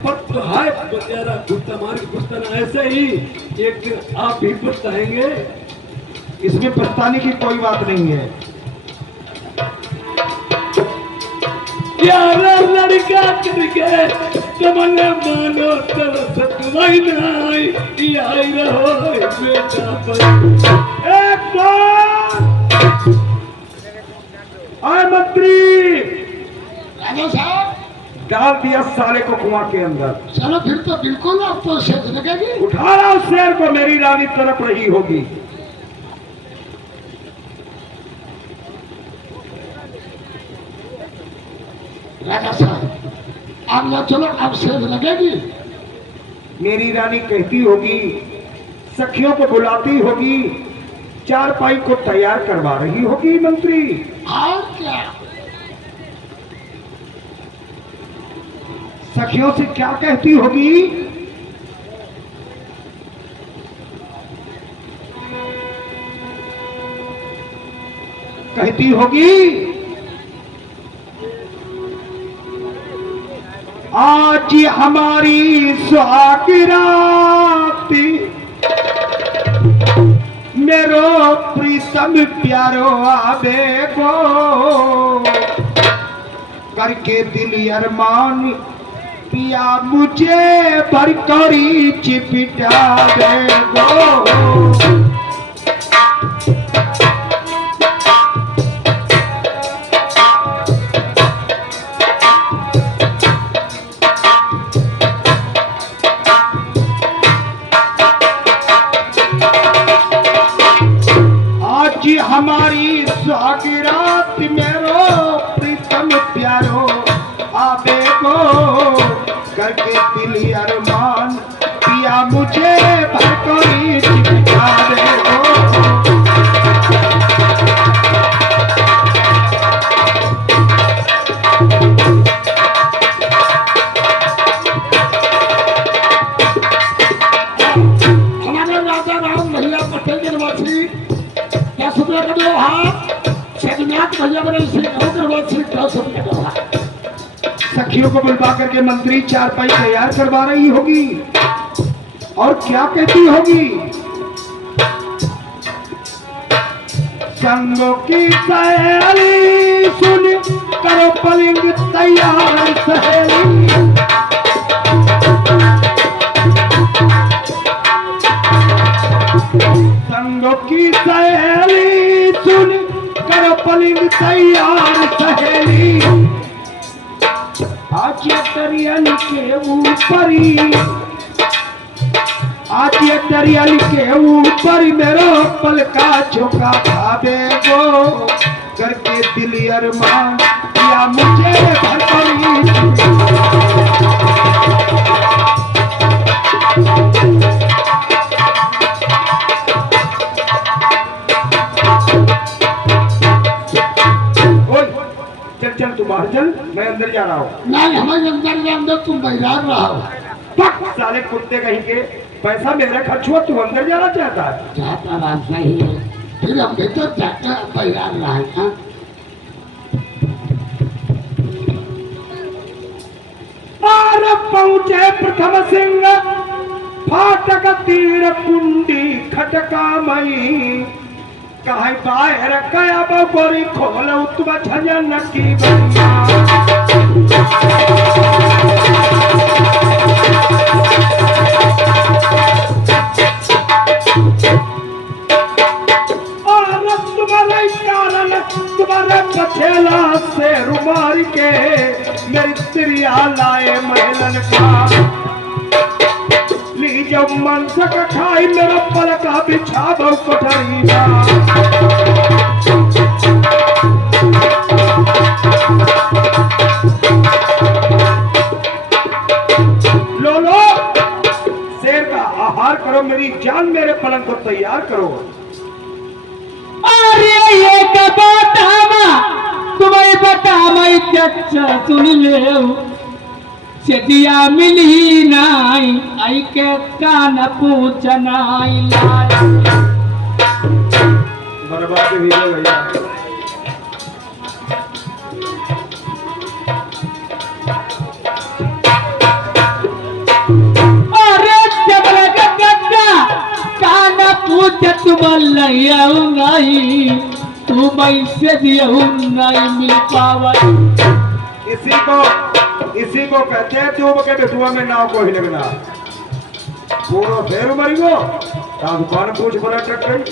तो हाय बंजारा घुसता मार घुसता ना, ऐसे ही एक दिन आप भी पछताएंगे। इसमें पछताने की कोई बात नहीं है। यार लड़का करके तमन्ना मानो तो सतवाई नाई आई रहो बेटा पर एक बार आए मंत्री राजा साहब डाल दिया साले को कुआं के अंदर। चलो फिर तो बिल्कुल आपको सेध लगेगी। उठा रहा उस शेर को, मेरी रानी तरफ रही होगी। राजा साहब आप लोग चलो, अब सेध लगेगी। मेरी रानी कहती होगी, सखियों को बुलाती होगी, चारपाई को तैयार करवा रही होगी मंत्री। और क्या सखियों से क्या कहती होगी? कहती होगी, आज हमारी सुहागिरात मेरो प्रीतम प्यारो आवे गो, करके दिल अरमान पिया मुझे भरकरी चिपिटा देगो। आज हमारी सुहागिरात मेरो प्रीतम प्यारो आवे गो, करके दिल अरमान पिया मुझे भरकरी चिपका देगो। हमारे राजा राम भैया पटेल के निवासी क्या सुबह का व्यवहार सदनाथ भैया बने सिंह के निवासी क्या सुबह का व्यवहार। सखियों को बुलवा करके मंत्री चारपाई तैयार करवा रही होगी और क्या कहती होगी? संगों की सहेली सुन करो पलिंग तैयार सहेली, संगों की सहेली सुन करो पलिंग तैयार सहेली। आज ये दरियल के ऊपरी, आज ये दरियल के ऊपर मेरो पल का झोंका खावे गो, करके दिल अरमान पिया मुझे भरकरी। चल चल तू बाहर चल, मैं अंदर जा रहा हूँ। नहीं हमें अंदर जान दो, तुम बैरान रहा हो। साले कुत्ते कहीं के, पैसा मेरा खर्च हुआ, तू अंदर जाना चाहता है? चाहता बात नहीं है, फिर हम भीतर जाकर बैरान रहा है। पार पहुंचे प्रथम सिंह फाटक तीर कुंडी खटका मई, कहीं बाहर कया बगोरी खोल उतवा झजन की तुम्हारे पछेला से रुमार के मेरी त्रिया लाए महलन का, ली जब मन सक खाई मेरा पल का बिछा बहु कोठरी का। लो लो शेर का आहार करो, मेरी जान मेरे पलंग को तैयार करो। अरे ये कबाटावा तुम्हें बता मैं चच्चा सुन ले, चदिया मिली नाई आई के कान पूछनाई बर्बाद भी हो भैया। बल आऊंगा ही तू से नहीं मिल पावा। इसी को कहते हैं तू के बेटुआ में नाव को ही लगना पूरा फेर मरियो ताब कौन पूछ बड़ा टक गई।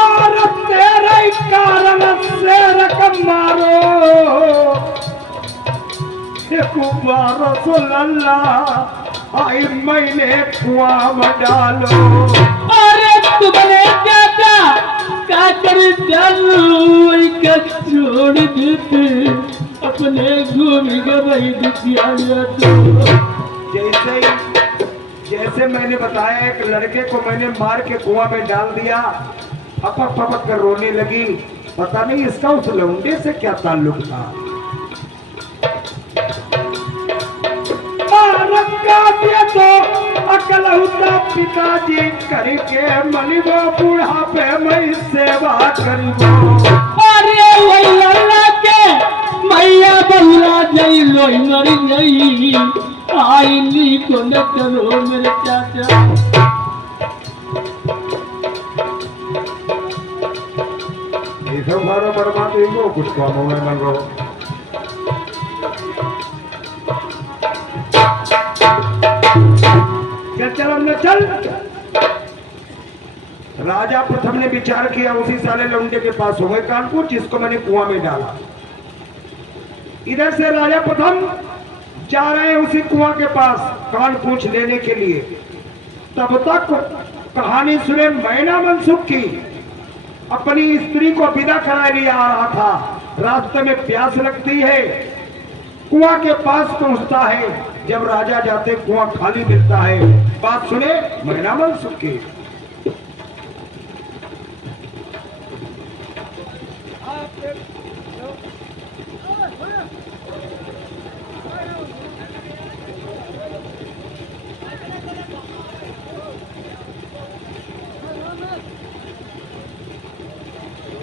और तेरे कारण से रकम मारो रसूल अल्लाह आई मैंने कुआं में डालो। अरे तुमने क्या कर डालू का छोड़ देते अपने घूम गई दुखिया जैसे मैंने बताया एक लड़के को मैंने मार के कुआं में डाल दिया फपक फपक कर रोने लगी। पता नहीं इसका उस लौंडे से क्या ताल्लुक था। तो अकल होता पिताजी करके मलिबो बुढ़ापे में सेवा करिबो। अरे वही लल्ला के मैया बहुला जई लोई मरी जई आई नी को न करो मेरे चाचा। ये सब मारो बर्बाद हो कुछ काम में मंगो। चल राजा प्रथम ने विचार किया उसी साले लौंडे के पास हो गए कानपुर जिसको मैंने कुआं में डाला। इधर से राजा प्रथम जा रहे हैं उसी कुआं के पास कान पूछ लेने के लिए। तब तक कहानी सुने मैना मनसुख की अपनी स्त्री को विदा करा लिया आ रहा था। रास्ते में प्यास लगती है कुआं के पास पहुंचता है। जब राजा जाते कुआं खाली मिलता है। बात सुने मैना मनसुख की।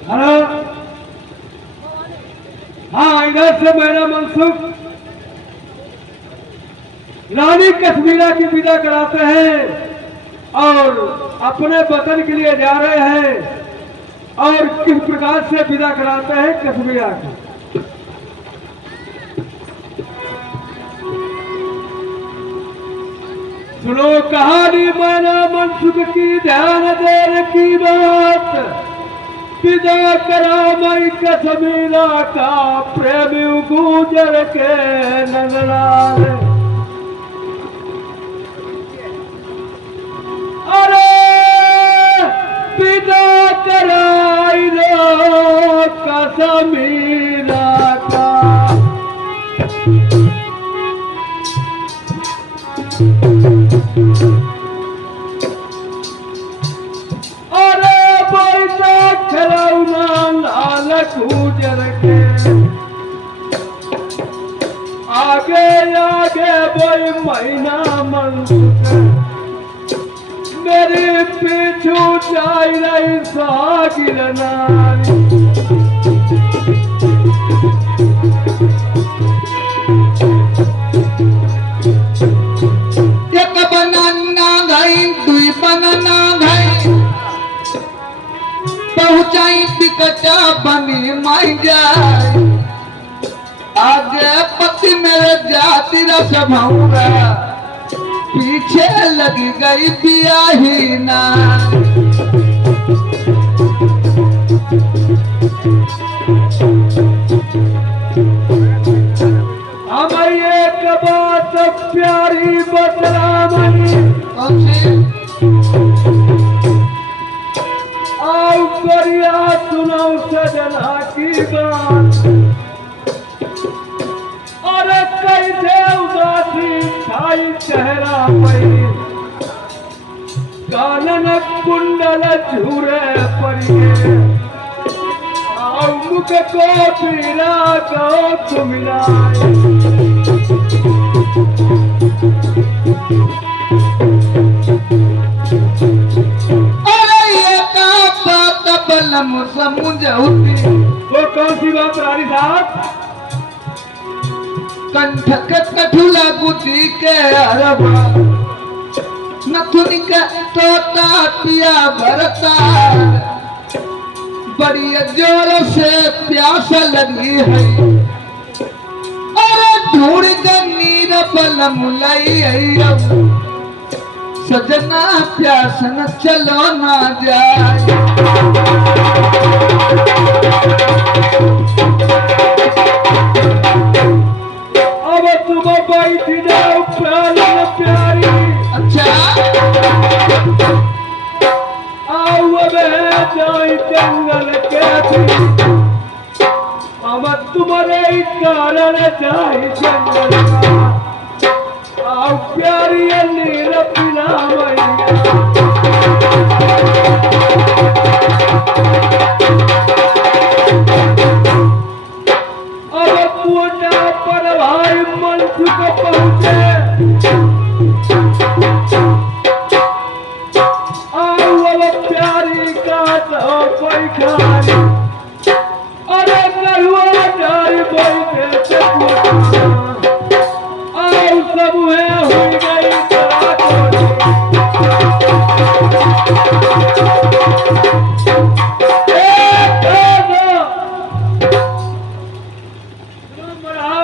हेलो हाँ इधर से मैना मनसुख रानी कश्मीरा की विदा कराते हैं और अपने वतन के लिए जा रहे हैं। और किस प्रकार से विदा कराते हैं कश्मीरा की। सुनो कहानी मैना मनसुख की ध्यान देने की बात। विदा करा मई कश्मीरा का प्रेमी गुजर के नजराए। विदा कराई लो कश्मीरा का। अरे बैठा खिलौना लाल गुजर के आगे आगे बोई मैना मनसुख मेरे पीछू जाई रही सागिल नारी। एक बनाना गई दुई बनाना गई पहुंचाई टिकटा बनी माई जाए। आगे पति मेरे जाति रस भौरा पीछे लगी गई बियाही ना। हमें एक बात प्यारी बतलावनी आओ करिया सुनाओ सजना की बात। और कैसे उदासी छाई चेहरा पर कानन कुंडल झूरे पड़िए और मुख को पीरा को मिलाए। समझ होती वो कौन सी बात रानी साहब। कंठ कठुला गुटी के अरबा नथुन का तोता पिया भरता बड़ी जोर से प्यास लगी है अरे ढूंढ नीर बल मुलाई सजना प्यास न चलो ना जाए अब तुम बैठी जाओ प्यारी प्यारी अच्छा आओ अब जाई जंगल के भी अब तुम्हारे कारण जाई जंगल का आओ प्यारी नीर पिला मैया पर भाई मनसुख पहुंचे आओ अब प्यारी का तो कोई खारी अरे कलुआ जारी बैठे आओ सब हुई गई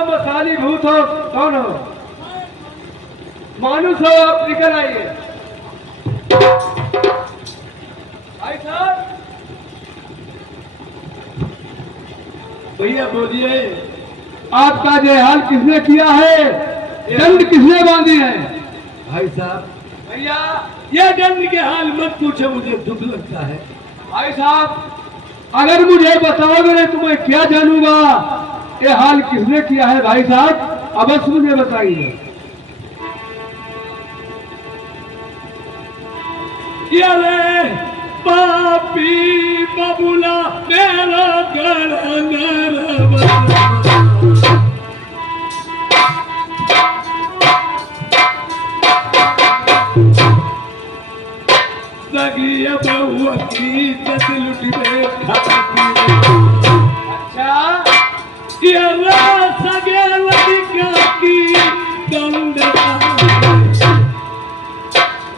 मसाली भूत हो कौन हो मानुष हो आप निकल आइए भाई साहब भैया बोलिए आपका ये हाल किसने किया है दंड किसने बांधी है भाई साहब भैया ये दंड के हाल मत पूछो मुझे दुख लगता है भाई साहब अगर मुझे बताओगे नहीं तो मैं क्या जानूंगा ये हाल किसने किया है भाई साहब अवश्य मुझे बताइए ये पापी बबुला मेरा सगी बहुआ की इज्जत लुट गए अच्छा ये सगे लड़का की दंड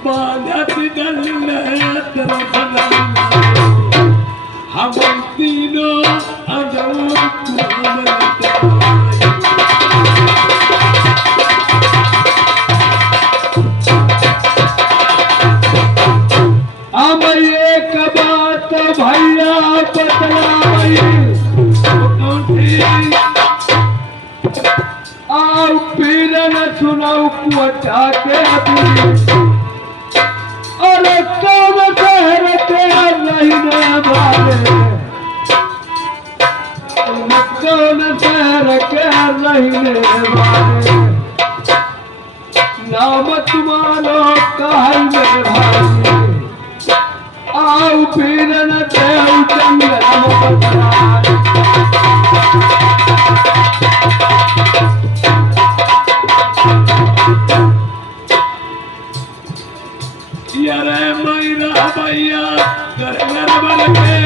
बाधत हम तीनों हम एक बात भैया बतलाई आओ पीर न सुनाऊ कुटा के अरे कौन शहर के रहने वाले कौन शहर के रहने वाले नाम तुम्हारो कहल में भाई आओ पीर न देव जंगल यारे मैरा भैया घर बन के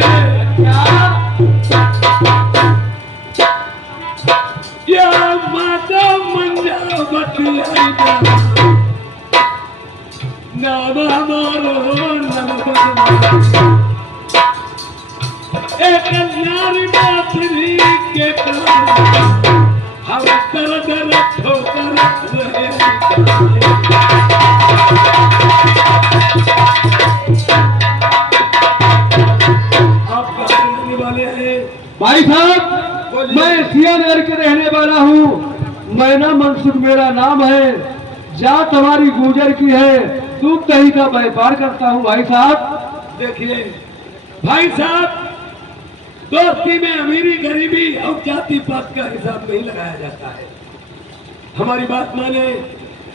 या माता मंजा बतिया नाम हमारो एक नारी मातरी के हम दर दर ठोकर रहे भाई साहब मैं सियानगर के रहने वाला हूँ मैना मनसुख मेरा नाम है जात हमारी गुजर की है दूध दही का व्यापार करता हूँ भाई साहब देखिए भाई साहब दोस्ती में अमीरी गरीबी और जाति पात का हिसाब नहीं लगाया जाता है हमारी बात माने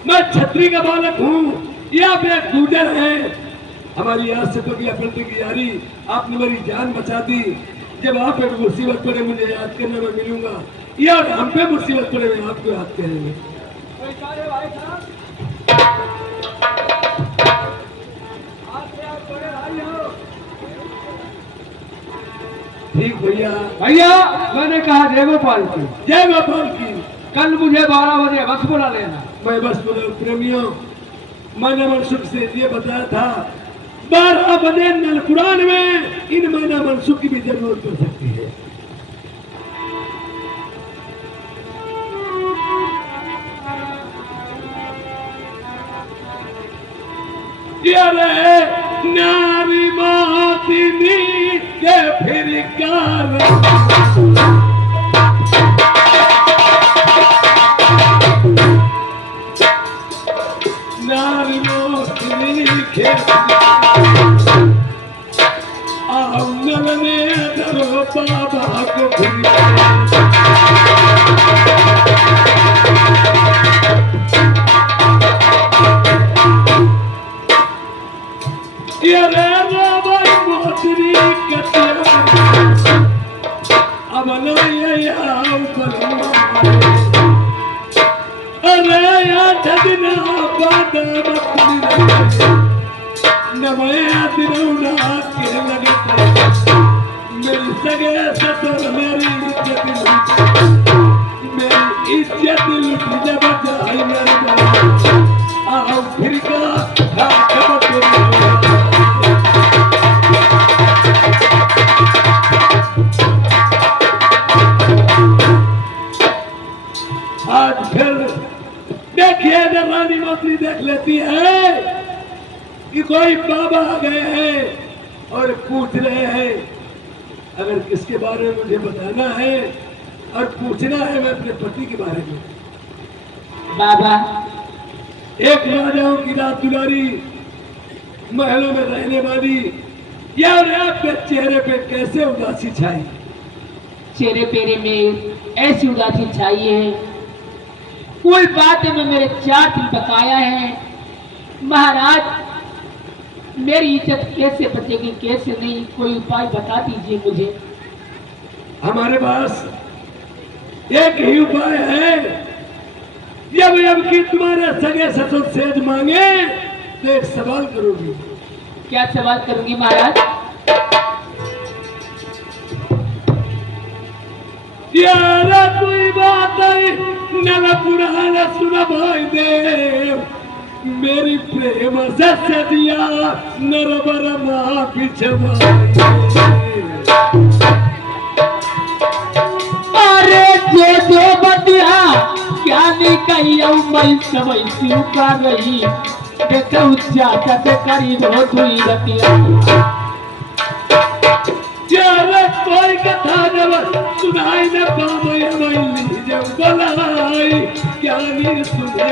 मैं छत्री का बालक हूँ या फिर गुजर है हमारी आज से तो की अपनी की यारी आपने मेरी जान बचा दी जब आप एक मुसीबत पड़े मुझे याद करने में मिलूंगा या हम पे मुसीबत पड़े मैं आपको याद करेंगे ठीक भैया भैया मैंने कहा जय गोपाल की जय गोपाल की कल मुझे 12 बजे बस बुला लेना मैं बस बोला प्रेमियों मैंने मनसुख से ये बताया था 12 बजे नलपुरान में इन मैना मनसुख की भी जरूरत पड़ सकती है। यारे नारी मोतिनी के फिर कार नारी मोतिनी के आओ नलने धरो बाबा को फिर इज्जत लुट जब जाए आओ फिर का आज फिर देखिए जब रानी मोती देख लेती है कि कोई बाबा आ गए हैं और पूछ रहे हैं, अगर किसके बारे में मुझे बताना है और पूछना है मैं अपने पति के बारे में। बाबा एक राजाओं की रात दुलारी महलों में रहने वाली यार आपके चेहरे पे कैसे उदासी छाई? चेहरे पेरे में ऐसी उदासी छाई है, कोई बात में मेरे 4 दिन बकाया है। महाराज मेरी इज्जत कैसे बचेगी, कैसे नहीं, कोई उपाय बता दीजिए मुझे। हमारे पास एक ही उपाय है, जब कि तुम्हारे सगे ससुर सेज मांगे तो एक सवाल करोगी। क्या सवाल करूंगी महाराज? यार कोई बात नल पुराण सुन भाई देव, मेरी प्रेम से दिया नरबर माँ अरे जो बतिया क्या नहीं कही मैं समय क्यों कर रही देखो चाचा से करीब हो हुई रतिया। कोई कथा जब सुनाई न पावे जब बोलाई क्या नहीं सुने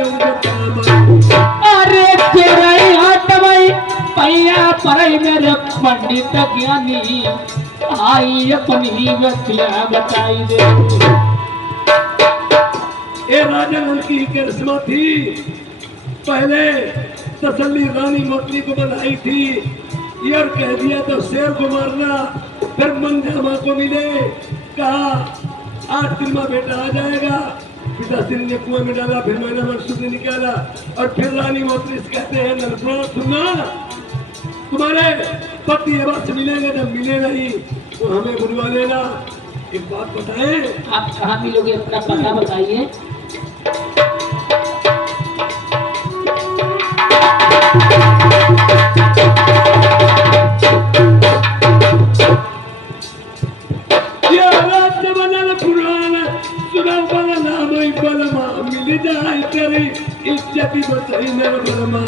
अरे तेरा हाथ भाई पैया पर मेरे पंडित ज्ञानी आई अपनी व्यक्तियां बताई दे। ये राजा की करिश्मा थी, पहले तसल्ली रानी मोती को बनाई थी, ये और कह दिया तो शेर को मारना, फिर मंजरमा को मिले, कहा 8 दिन में बेटा आ जाएगा, पिता श्री ने कुएं में डाला, फिर मैंने मनसूख ने निकाला और फिर रानी मोती से कहते हैं नरपुरा सुनना, तुम्हारे पति ये बात से मिलेंगे, जब मिले नहीं तो हमें बुलवा लेना। एक बात बताएं, आप कहाँ मिलोगे, अपना पता बताइए। मिल जाए तेरी इज्जती बताई नरबरमा।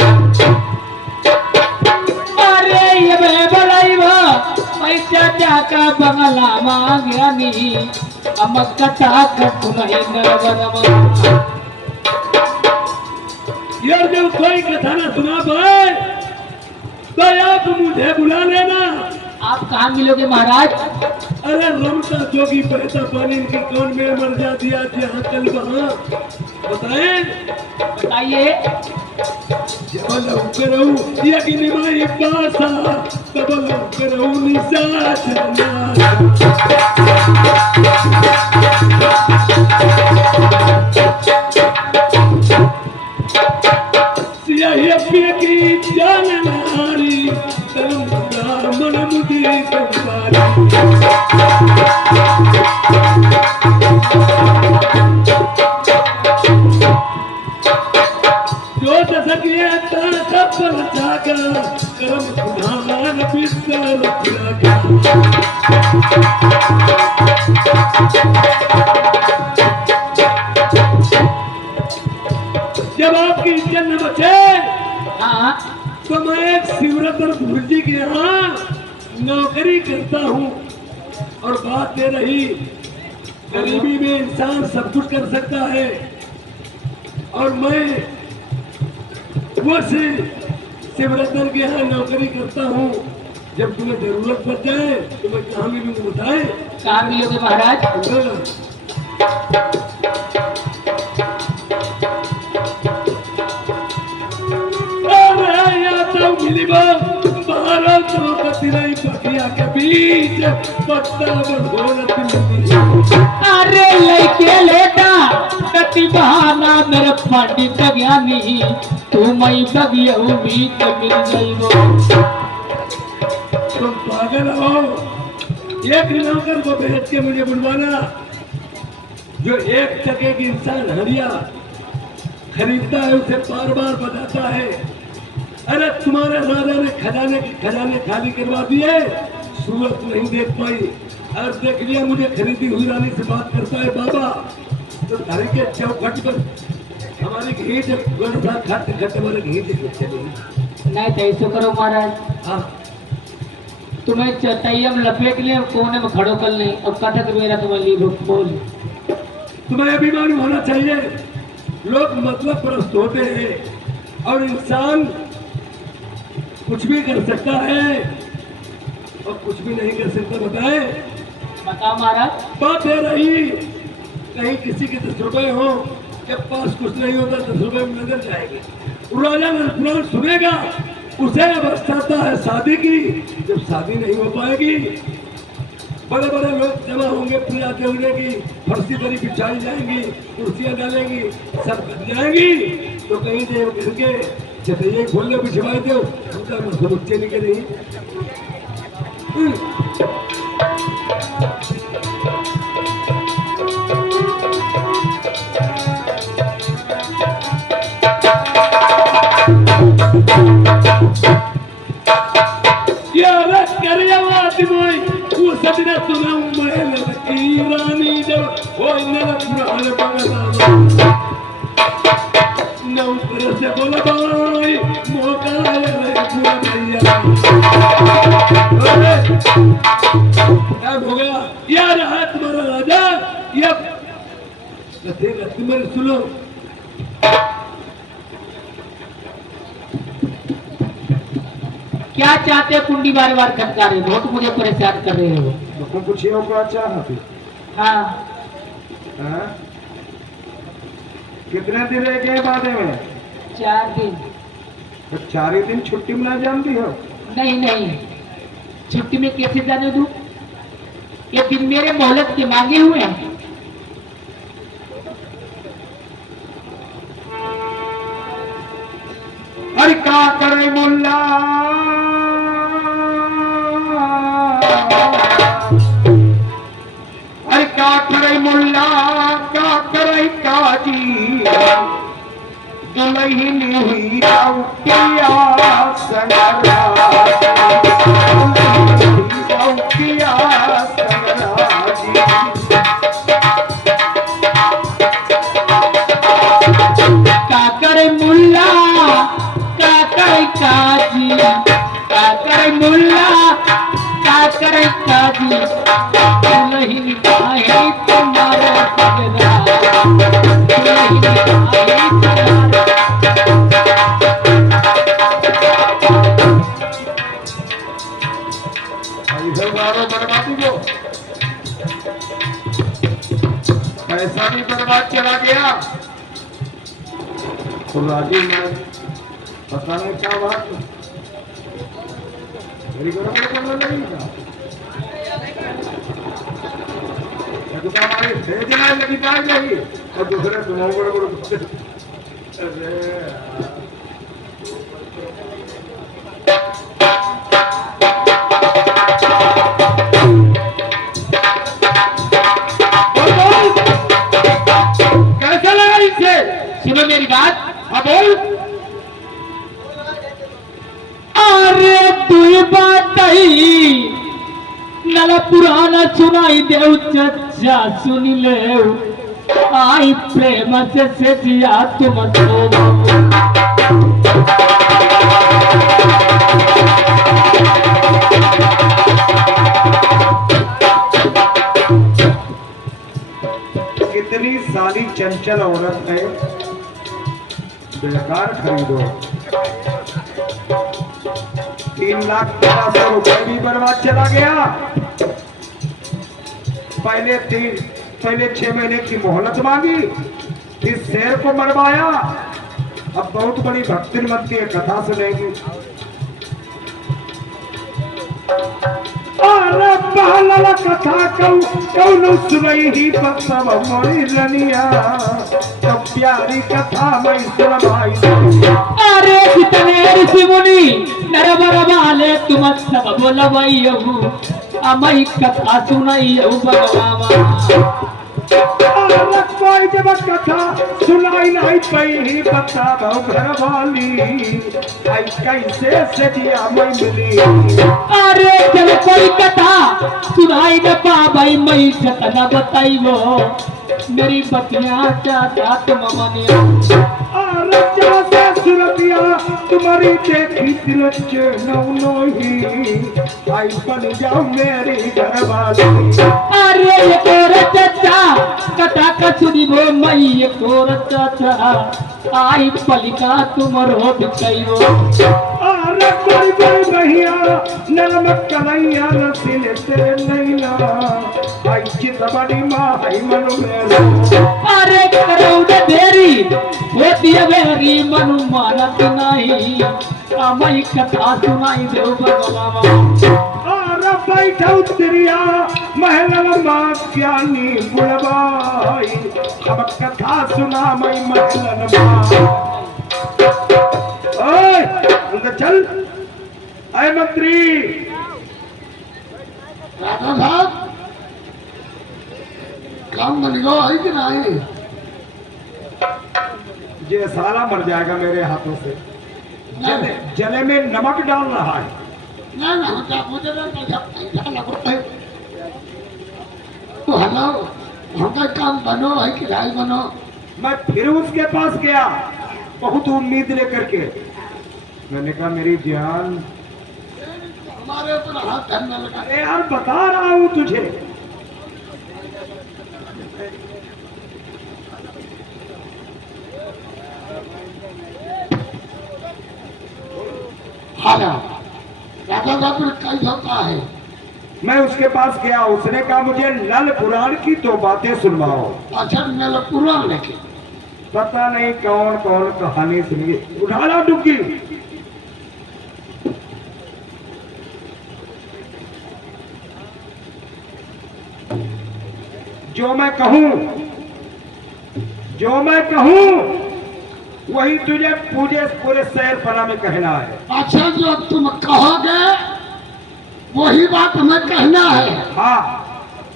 अरे ये बड़ाई पैसा जाका बंगला मांगया नहीं अमक कथा नहीं नरबरमा। यार जब कोई कथा ना सुना पाए तो आप मुझे बुला लेना। आप कहाँ मिलोगे महाराज? अरे रमता जोगी बहता पानी की कौन में मर जाती आज यहाँ कल वहाँ, बताएं बताइए। जब लौकरऊ यकीन माई पासा तब लौकरऊ निसाच सियाही अपिया की जान नारी मन मुदी कंपारी। जो दशक ये आपकी इज्जत न बचे हाँ तो मैं एक शिवरत और गुरुजी के यहाँ नौकरी करता हूँ। और बात ये रही, गरीबी में इंसान सब कुछ कर सकता है, और मैं वो शिवरतन के यहाँ नौकरी करता हूँ। जब तुम्हें जरूरत पड़ जाए तो मैं कहाँ मिलूंगा बताए? कहाँ मिलोगे महाराज? मिली भारत नहीं पतिया के बीच पत्ता अरे लड़के लेटा कति बहाना मेरे पंडित ज्ञानी तू मई बगिया उम्मीद मिल गई वो। तुम पागल हो, एक नौकर को भेज के मुझे बुलवाना जो एक टके की इंसान हरिया खरीदता है उसे बार बार बताता है अरे तुम्हारे राजा ने खजाने खाली करवा दिए, सूरत नहीं देख पाई। और देख लिया मुझे खरीदी हुई रानी से बात करता है बाबा, तो घर के चौखट पर हमारी घीट खट हमारे घीट चलेगी। नहीं तो ऐसे करो महाराज, हाँ तुम्हें चटाइया में लपेट लिया कोने में खड़ो कर ले और कटक मेरा तुम्हें ली बोल। तुम्हें अभिमानी होना चाहिए। लोग मतलब परस्त होते हैं और इंसान कुछ भी कर सकता है और कुछ भी नहीं कर सकता। बताए? बताओ महाराज। बात है रही कहीं किसी के 10 रुपए हो, जब पास कुछ नहीं होता 10 रुपए में नजर जाएगी। राजा पुराण सुनेगा, उसे अवस्थाता है शादी की, जब शादी नहीं हो पाएगी बड़े बड़े लोग जमा होंगे, पूजा देवने की फर्शी दरी बिछाई जाएंगी, कुर्सियां डालेंगी, सब बन जाएंगी, तो कहीं देव गिर के चटैये खोलने बिछवाए दो, उनका मतलब बच्चे नहीं के नहीं। सजना सुना महल की रानी जब वो पुराण बगला नौकर से बोला भाई मौका पूरा भैया हो गया। यार रहा तुम्हारा राजा, ये तुम्हारे सुनो क्या चाहते हो? कुंडी बार बार खटका रहे हो, बहुत मुझे परेशान कर रहे हो। तो कुछ ये होगा चाहते? हाँ हाँ? कितने दिन रह गए बादे में? 4 दिन। तो 4 ही दिन छुट्टी में ना जानती हो? नहीं नहीं, छुट्टी में कैसे जाने दूं? ये दिन मेरे मोहलत के मांगे हुए हैं। अरे का करे मुल्ला, अरे का करे मुल्ला, का करे काजी, दुल्हन हुई औकिया संगराजी, औकिया संगराजी। का करे मुल्ला, का करे काजी, का करे मुल्ला, का करे काजी, दुल्हन काहे तुम्हारे सगरा, दुल्हन काहे तुम्हारे। बर्बादी को पैसा भी बर्बाद चला गया। तो राजी में पता नहीं क्या बात है, मेरी गड़बड़ करने लगी क्या? हमारी भेजना लगी पाई लगी और दूसरे तुम्हारे गड़बड़। अरे कैसा लगा इसे? सुनो मेरी बात। हाँ बोल। अरे तू बात ही नला पुराना सुनाई देव चचा सुन ले। आई प्रेम से जिया तुम तो इतनी सारी चंचल औरत है, बेकार खरीदो। 3,15,000 रुपए भी बर्बाद चला गया। पहले 6 महीने की मोहलत मांगी, फिर शेर को मरवाया, अब बहुत बड़ी भक्ति मंत्री कथा सुनेगी। अरे पहला कथा कौन सुनई ही बसव मोरी रनिया, तो प्यारी कथा मैं सुनवाई। अरे कितने ऋषि मुनि नरवर वाले तुम सब बोलवैयु अमई कथा सुनैयु भगवान। अरे कोई जब कथा सुनाई नहीं पई बताओ घर वाली, आई कैसे से दिया मैं मिली। अरे जब कोई कथा सुनाई न पाई मई जतन बताइबो मेरी बतिया चाचा तुम मनिया। अरे जैसे सुरतिया तुम्हारी देखी दिल नौनो ही, आई बन जाओ मेरी घर वाली। अरे ये तोर चाचा कथा का सुनिबो मई ये तोर चाचा आई पलिका तुम रो बिचाइबो। अरे कोई कोई भैया नाम कन्हैया नसीन तेरे नैना, आई चित बड़ी माँ है मनु मेरा। अरे करो न देरी होती है मेरी मनु मानत नहीं अमई कथा सुनाई दो भगवान। अरे बैठा उतरिया महल माँ ज्ञानी बुलवाई, अब कथा सुना मैं महलन माँ। ओए चल आए मंत्री। राजा साहब काम बन गया है कि नहीं? ये साला मर जाएगा मेरे हाथों से। जले में नमक डाल रहा है। ना ना मुझे पैसा लगता है तो हेलो हमका काम बनो है कि नहीं बनो। मैं फिर उसके पास गया बहुत उम्मीद लेकर के। मैंने कहा मेरी जान, हमारे ऊपर हाथ धरने लगा। अरे यार बता रहा हूं तुझे। हारा राजा साहब कैसे होता है? मैं उसके पास गया, उसने कहा मुझे लल पुराण की 2 बातें सुनवाओ। अच्छा मेरा पुराण लेके पता नहीं कौन कौन कहानी सुनिए। उठाना डुबकी। जो मैं कहूं वही तुझे पूरे शहर फला में कहना है। अच्छा जो तुम कहोगे वही बात हमें कहना है। हाँ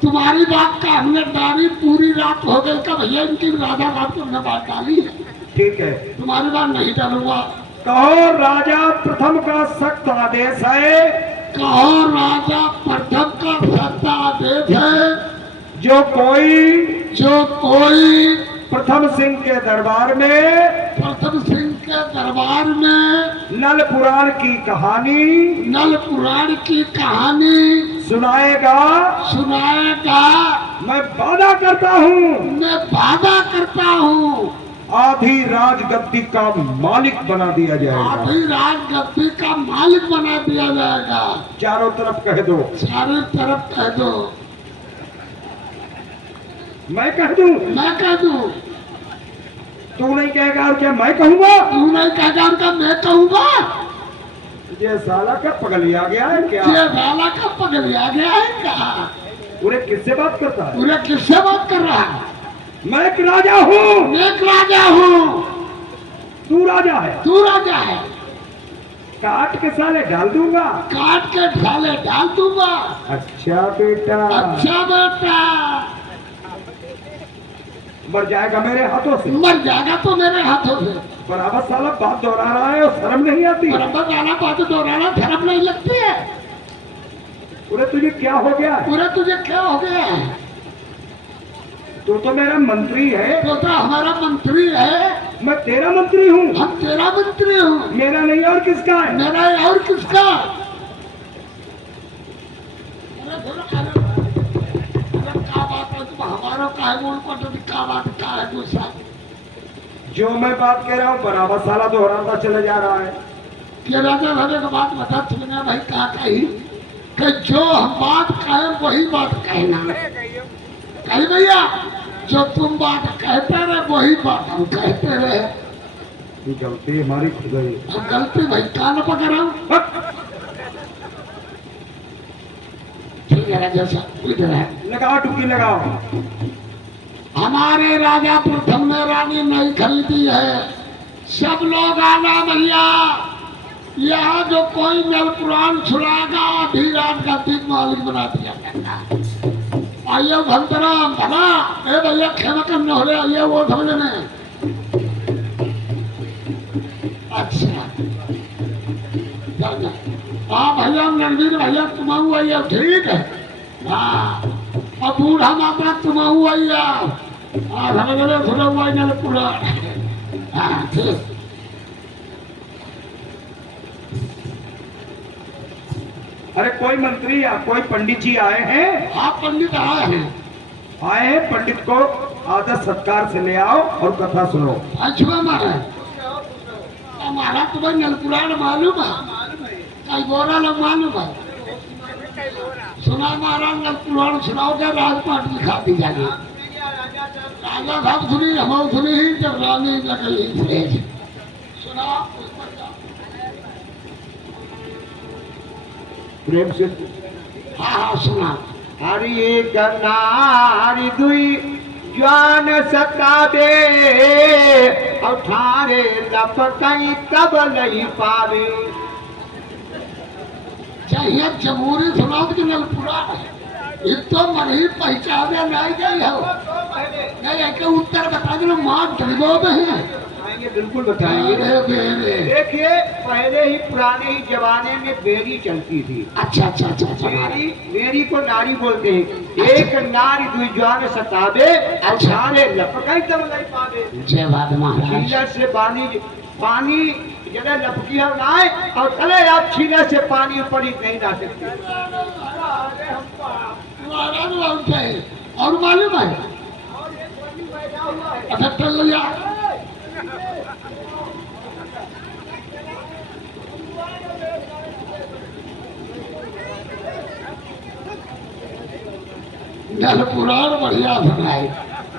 तुम्हारी बात का हमने डाली पूरी रात हो गई का भैया इनकी राजा साहब को हमने बात डाली है। ठीक है, तुम्हारी बात नहीं डालूंगा। कहो राजा प्रथम का सख्त आदेश है। कहो राजा प्रथम का सख्त आदेश है। जो कोई प्रथम सिंह के दरबार में नल पुराण की कहानी सुनाएगा मैं वादा करता हूँ आधी राजगद्दी का मालिक बना दिया जाएगा। चारों तरफ कह दो। मैं कह दूं। तू नहीं कहेगा और क्या मैं कहूंगा? तू नहीं कहेगा और क्या मैं कहूंगा? ये साला का पगलिया गया है क्या? पूरे किससे बात करता है? पूरे किससे बात कर रहा है? मैं एक राजा हूँ। तू राजा है। काट के साले डाल दूंगा। अच्छा बेटा। मर जाएगा मेरे हाथों से। बराबर साला बात दोहरा रहा है और शर्म नहीं आती। धर्म नहीं लगती है। पूरे तुझे क्या हो गया है? तो मेरा मंत्री है। तो हमारा मंत्री है। मैं तेरा मंत्री हूँ। हम तेरा मंत्री हूँ। मेरा नहीं और किसका है? मेरा है और किसका? अरे क्या बात है, तुम हमारा का है बोल को, क्या बात क्या है दूसरा? जो मैं बात कह रहा हूँ बराबर साला दोहराता चले जा रहा है। कि राजा राजा का बात बता तुमने भाई क्या कही कि जो हम बात कहे वही बात कहना। कही भैया, जो तुम बात कहते रहे वही बात हम कहते रहे। गलती हमारी खुद गई। हम गलती भाई कान पकड़ा। ठीक है राजा साहब, इधर है। लगाओ टुकी लगाओ। हमारे राजा प्रथम ने रानी नहीं खरीदी है। सब लोग आना भैया, यहाँ जो कोई नल पुराण छुड़ाएगा आधी रात का दिन मालिक बना दिया करना। आइए भंतराम भला, ए भैया खेमा करने हो रहे, आइए वो समझने। अच्छा हाँ भैया, रणवीर भैया तुम आइए, ठीक है। हाँ अब बूढ़ा माता तुम आइए। हाँ समझ रहे, सुना हुआ नल पुराण। हाँ ठीक। अरे कोई मंत्री या कोई पंडित जी आए हैं? आप पंडित आए हैं। आए हैं, पंडित को आदर सत्कार से ले आओ और कथा सुनो। अच्छा हमारा तुम्हें नल पुराण मालूम है? कई बोरा लोग मालूम है? सुना हमारा नल पुराण सुनाओगे, राजपाट दिखा दी जाएगी। राजा साहब सुनी, हम सुनी ही जब रानी लगी थे। सुना प्रेम से। हाँ हाँ सुना। हरि एक नारी दुई जान सतावे, और ठारे लपकई तब नहीं पावे। चाहिए जमहूरी सुनाओ कि नल पुराण है। ये तो मन ही पहचाने नहीं गई हो। नहीं के उत्तर बता दो, मां त्रिभुव में है। बिल्कुल बताएंगे। देखिए पहले ही पुराने ही जमाने में बेरी चलती थी। अच्छा अच्छा अच्छा अच्छा। बेरी को नारी बोलते हैं। एक नारी दुई जान सतावे, और ठारे लपकई तब नहीं पावे। जय बात महाराज। छीना से पानी जगह लपकी हो नाए, और चले आप छीना से पानी ऊपर ही नहीं ला सकते। और मालूम है? अच्छा चल लिया। नल पुराण बढ़िया सुनाए।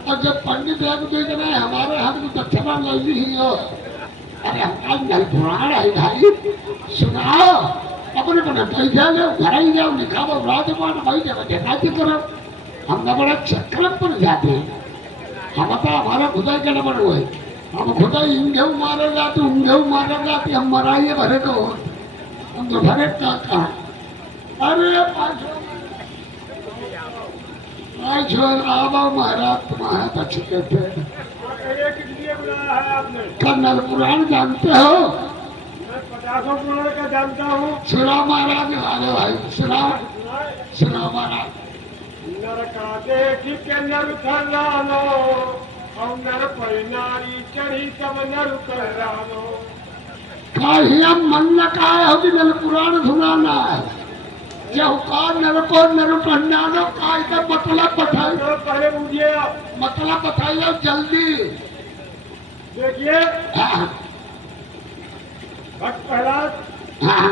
और जब पंडित एक देख रहे हमारे हाथ में दक्षिणा ले ली हो। अरे हमारा नल पुराण है भाई, सुनाओ। अपने पैसा लो, घर ही जाओ, लिखाओ, राजपाट भाई जगह जगह करो। हम न बड़ा चक्र पर जाते हैं। हम तो हमारा खुदाई का नंबर हुआ है। हम खुदाई इंगे मारे जाते, उंगे मारे जाते, हम मराइए भरे को हम तो भरे का। अरे आवा महाराज तुम्हारा बच्चे कहते हैं। नल पुराण जानते हो? मैं 50 पुराण का जानता हूँ। सुना महाराज, अरे भाई सुना सुना महाराज। नर का देखी के नर थरानो, और नर पर नारी चढ़ी तब नर करानो। काही हम मन न कहा होगी नल पुराण सुनाना है। जब का नर को नर पढ़ानो, काय का मतलब बताइए। पहले पूछिए, मतलब बताइए जल्दी। देखिए हाँ भक्त प्रहलाद, हाँ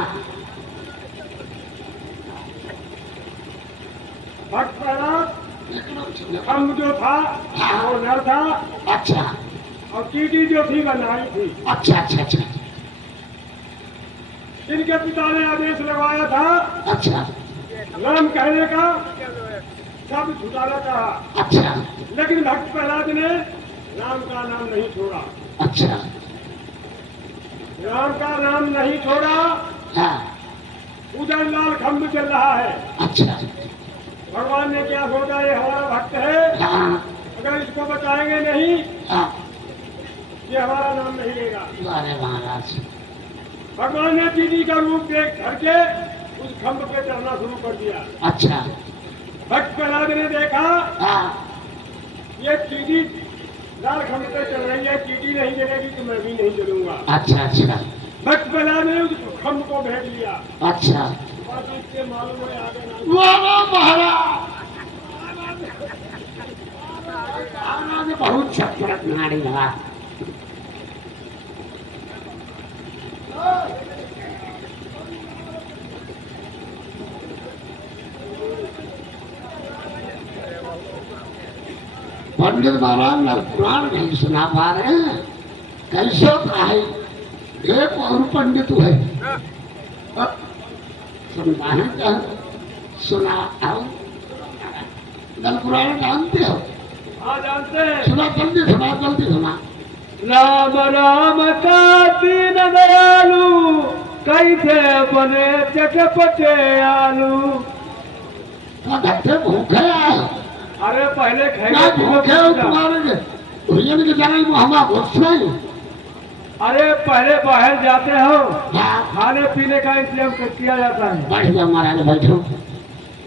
भक्त प्रहलाद एकदम सुनो। खम्भ जो था वो नर था, अच्छा और चीटी जो थी वह नारी थी। अच्छा अच्छा अच्छा इनके पिता ने आदेश लगाया था अच्छा नाम कहने का, सब छुटाना कहा। अच्छा लेकिन भक्त प्रहलाद ने राम का नाम नहीं छोड़ा। अच्छा राम का नाम नहीं छोड़ा। हाँ उधर लाल खम्भ चल रहा है। अच्छा भगवान ने क्या सोचा, ये हमारा भक्त है, हाँ अगर इसको बचाएंगे नहीं हाँ। ये हमारा नाम नहीं लेगा। अरे महाराज भगवान ने चीटी का रूप देख करके उस खम्भ पे चढ़ना शुरू कर दिया। अच्छा भक्त प्रहलाद ने देखा हाँ ये चीटी लाल खंड पे चल रही है, चीटी नहीं जलेगी तो मैं भी नहीं जलूंगा। अच्छा अच्छा बचपना ने उस खंड को भेज लिया। अच्छा बस इससे मालूम है आगे ना। वाह महाराज महाराज बहुत सतर्क नारी रहा। पंडित महाराज नल पुराण नहीं सुना पा रहे हैं, कैसे का है? एक और पंडित है, सुनता है क्या? सुना नल पुराण जानते हो? हाँ जानते हैं। सुना जल्दी सुना जल्दी सुना। राम राम का दीन दयालु कैसे बने चटपटे आलू। घट्टे भूखे आए अरे पहले क्या खाएंगे भूखे हो तुम्हारे भोजन के जाने में हमारा घुस नहीं। अरे पहले बाहर जाते हो, हाँ खाने पीने का इंतजाम किया जाता है। बैठ जाओ महाराज बैठो।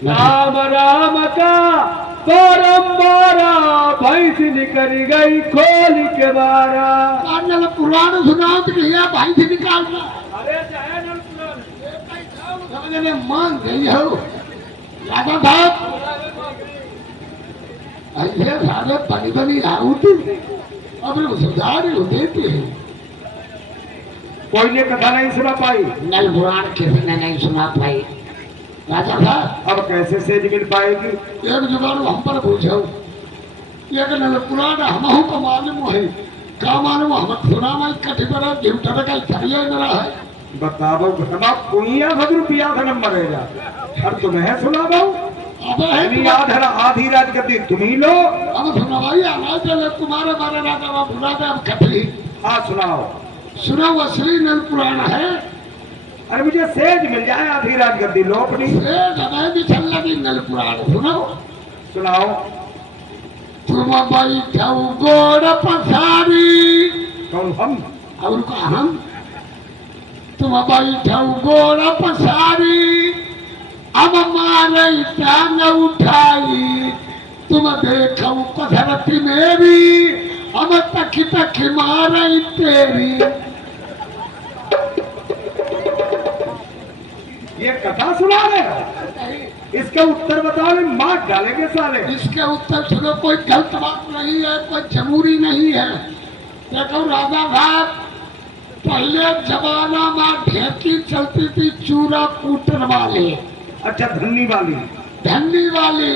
राम राम का बारम्बारा भैंस निकल गई खोल के बारा। नल पुराण सुनाओ तो भैया भाई से निकालना। अरे चाहे नल पुराण समझने मान गई हो राजा साहब। ऐसे सारे बनी बनी आउट अब सुधार देते हैं। कोई ने कथा नहीं सुना पाई। नल पुराण किसी ने नहीं सुना पाई राजा साहब। अब कैसे सेज मिल पाएगी? एक जुगाड़ हम पर पूछो, एक नल पुराण हमहू को मालूम है का मालूम हम सुना मैं कठी बड़ा ड्यूटर का थरिया न रहा है। बताओ घरमा कुइया भद रुपया धनम मरेगा और तुम्हें सुना बहु। अब है आधी रात गद्दी तुम ही लो। अब सुनवाई आना चले तुम्हारे बारे राजा बाबू राजा कथी। हाँ सुनाओ। सुनो असली नल पुराण है। अरे मुझे सेज मिल जाए आधी रात गद्दी लो अपनी। हमें भी चल लगी नल पुराण सुनो। सुनाओ। तुम बैठो गोड़ पसारी। कौन हम? और का हम? तुम बैठो गोड़ पसारी अब मारे टांग उठाई। तुम देखो कसरती मेरी अब तक तक मारे तेरी। ये कथा सुना रहे हो? इसका उत्तर बताओ नहीं मार डालेंगे साले। इसके उत्तर सुनो, कोई गलत बात नहीं है, कोई जरूरी नहीं है। देखो राजा साहब, पहले जमाना में ढेकी चलती थी चूरा कूटन वाले। अच्छा धन्नी वाली। धन्नी वाली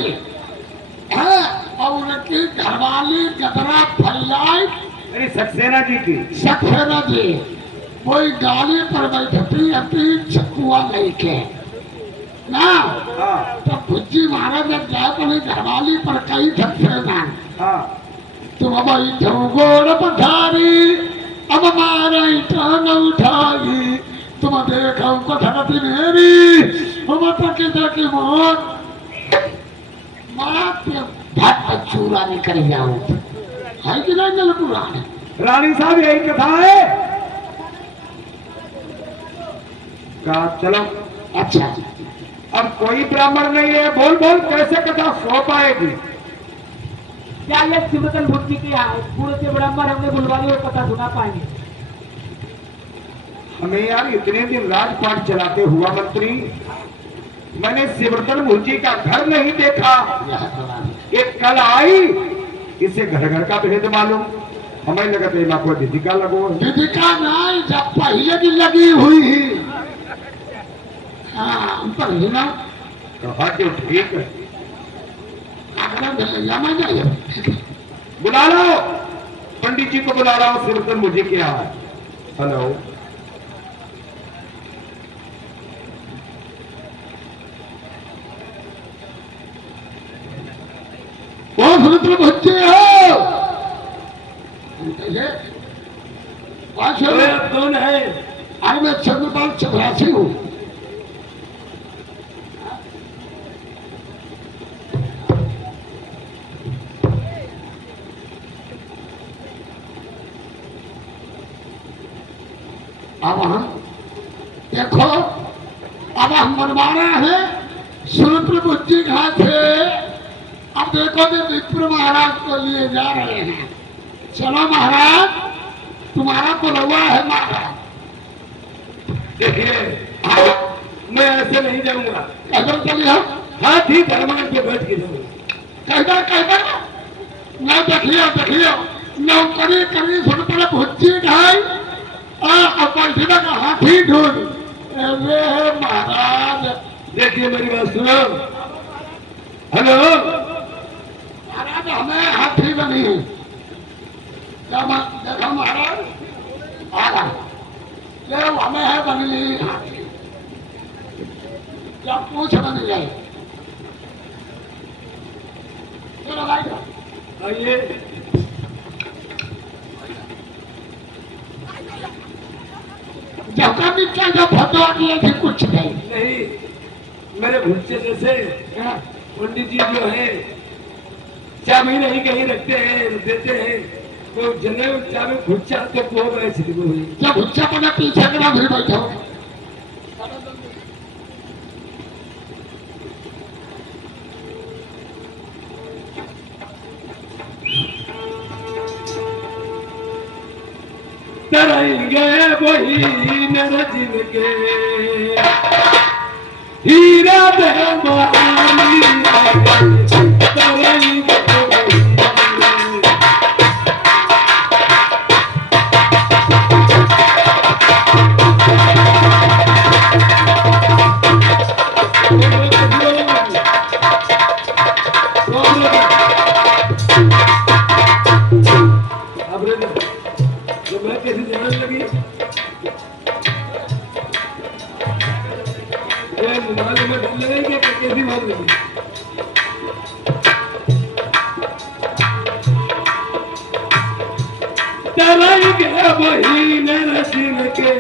है और उनकी घरवाली गदरा फैलाई। अरे सक्सेना जी की। सक्सेना जी कोई गाड़ी पर बैठती अपनी चकुआ लेके ना। हाँ तो भुज्जी महाराज जब जाए अपनी घरवाली पर कई सक्सेना हाँ। तुम बैठो गोड़ पठारी अब मारे टांग उठाई। तुम देखो कथरती मेरी हम तक मौत मात्र भट चूरा निकल जाऊं है कि नहीं नल पुराण। रानी साहब यही कथा है का। चलो अच्छा अब कोई ब्राह्मण नहीं है, बोल बोल कैसे कथा सो पाएगी? क्या ये सिमरन बुद्धि के पूरे के ब्राह्मण हमने बुलवाई और कथा सुना पाएंगे? हमें यार इतने दिन राजपाट चलाते हुआ मंत्री मैंने सिमरन मुंजी का घर नहीं देखा। ये कल आई, इसे घर घर का भेद मालूम। हमें लगा था माँ को दीदिका लगो। दीदिका नहीं, जब पहले की लगी हुई ही। हाँ पर ना कहा कि ठीक है, मैं बुला लो पंडित जी को, बुला लो सिमरन मुंजी के यहाँ। हेलो सुमित्र बच्चे हो। कौन है? आज मैं चंद्रपाल चपरासी हूँ। अब हम देखो, अब हम बनवा रहे हैं सुमित्र बुद्धि घाट से अब देखो कि विप्र महाराज को लिए जा रहे हैं। चलो महाराज, तुम्हारा बुलवा है महाराज। देखिए मैं ऐसे नहीं जाऊंगा, कैसे चलिए हाथी धर्मान पे बैठ के जाऊंगा। कहकर न देखियो नौकरी करी सुन पड़े भुच्ची ढाई और बैठने का हाथी ढूंढ। अरे महाराज, देखिए मेरी बात सुनो। हेलो महाराज, हमें हाथी बनी है। क्या देखो महाराज, आ रहा ले हमें है बनी हाथी। क्या पूछ बनी जाए। चलो भाई आइए। जब नीचा जो फटवा दिए थे कुछ नहीं। नहीं, मेरे भुच्चे जैसे पंडित जी जो है चाबी नहीं कहीं रखते हैं, देते हैं तो जने चाबी भुच्चा तो वो मैं छिड़क हुई। जब भुच्चा पना पीछे करा भी बैठो। तरेंगे वही नर जिनके हीरा दे मानी तरेंगे मैं कैसे जाने लगी मोबाइल में डर लगेगी कि कैसी बात लगी। तरेंगे वही नर जिनके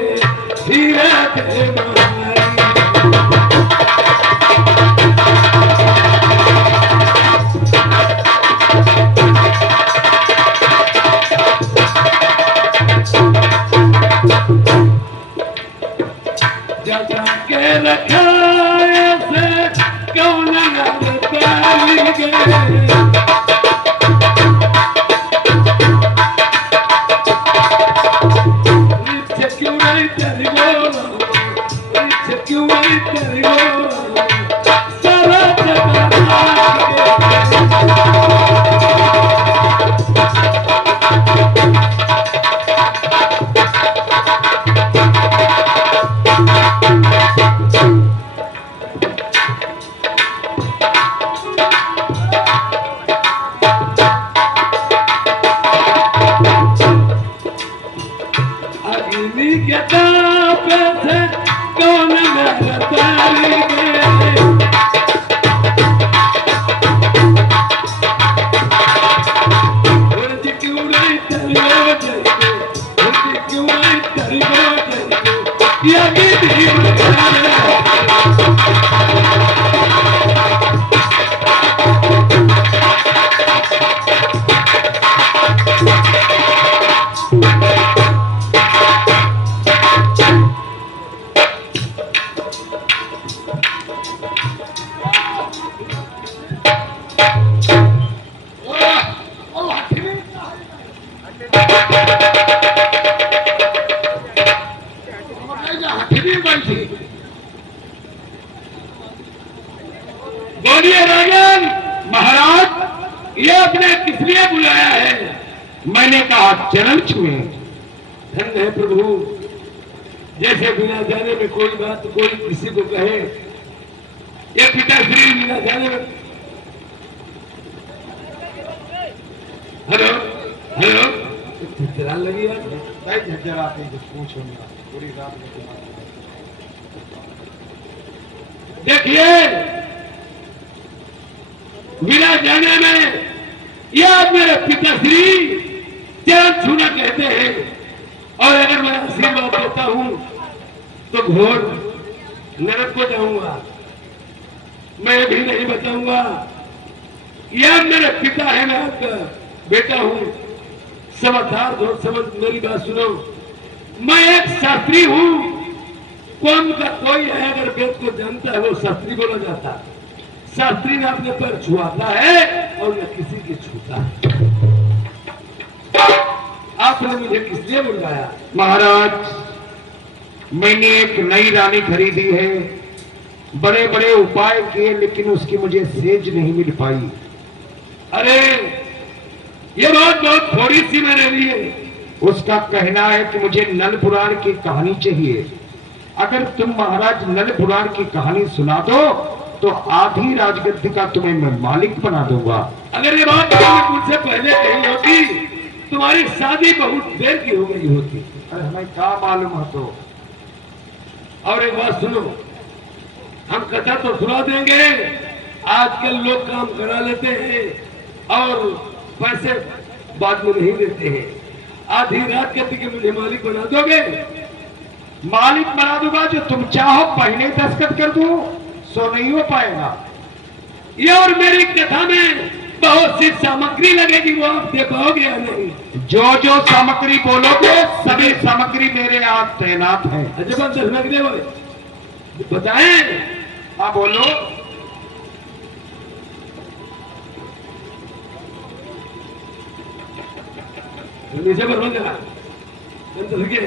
हीरा दे मानी। जगा के रखाए से कौन नरताली गे क्यों नहीं तेरी बोलो, क्यों नहीं तेरी बोलो सारा अग्नि के ताप से कौन नरताली गे क्यों नहीं तेरी बोलो, क्यों नहीं तेरी बोलो ये बोलिए राजन। महाराज, ये आपने किस लिए बुलाया है? मैंने कहा चरण छुए। धन्य है प्रभु, जैसे बिना जाने में कोई बात कोई किसी को कहे, ये पिताश्री बिना जाने में। हेलो हेलो झरझरा लगी यार भाई, झज्जर आते हैं, पूछो ना पूरी रात में। देखिए बिना जाने में यह मेरे पिताश्री चरण छूना कहते हैं, और अगर मैं आशीर्वाद देता हूं तो घोर नरक को जाऊंगा। मैं भी नहीं बताऊंगा, यह मेरे पिता है, मैं आपका बेटा हूं। समझदार हो, समझ मेरी बात सुनो। मैं एक शास्त्री हूं, कौन का कोई है अगर वेद को जानता है वो शास्त्री बोला जाता है। शास्त्री ने अपने पैर छुआता है और न किसी की छूता। आपने मुझे किस लिए बुलवाया? महाराज, मैंने एक नई रानी खरीदी है, बड़े बड़े उपाय किए, लेकिन उसकी मुझे सेज नहीं मिल पाई। अरे ये बात बहुत थोड़ी सी मैंने ली है। उसका कहना है कि मुझे नल पुराण की कहानी चाहिए। अगर तुम महाराज नल पुराण की कहानी सुना दो तो आधी राजगद्दी का तुम्हें मैं मालिक बना दूंगा। अगर ये बात तुमने मुझसे पहले कही होती, तुम्हारी शादी बहुत देर की हो गई होती। अरे हमें क्या मालूम है तो। और एक बात सुनो, हम कथा तो सुना देंगे, आजकल लोग काम करा लेते हैं और पैसे बाद में नहीं देते हैं। आधी रात कहती कि मुझे मालिक बना दोगे? मालिक बना दूंगा, जो तुम चाहो पहले दस्तखत कर दूं, सो नहीं हो पाएगा। ये और मेरी कथा में बहुत सी सामग्री लगेगी, वो आप दे पाओगे या नहीं? जो जो सामग्री बोलोगे सभी सामग्री मेरे यहाँ तैनात है। जबरदस्त लग दे बताएं। हाँ बोलो। नीचे पर बंद करा, बंद लगे।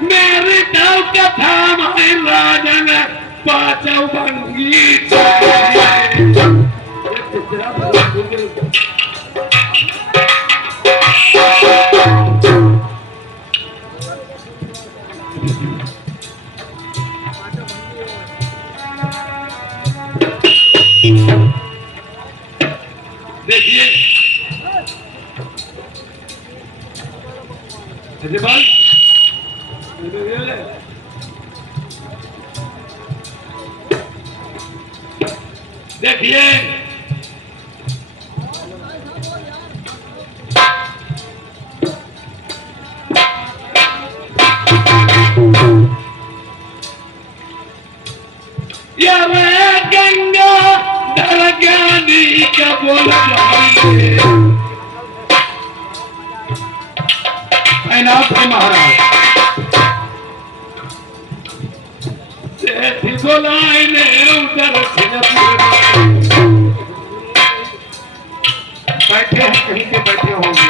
मेरी दाव कथा माई राजन पाचव बंगी। देखिए देखिए गंगा धर ज्ञानी का बोल महाराज बोलाए ने उधर बैठे हैं, कहीं पे बैठे होंगे।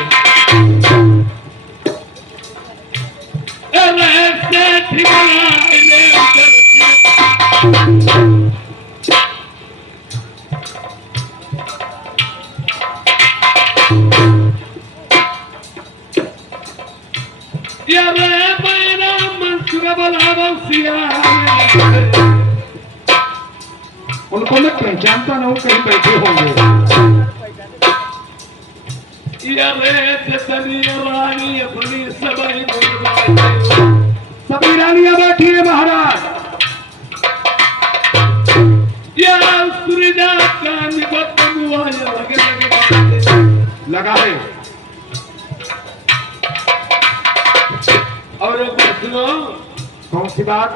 उनको मैं पहचानता नहीं हूँ, कहीं बैठे होंगे। रानी अपनी सभी रानियां बैठी है महाराज। लगा है। और एक बात सुनो। कौन सी बात?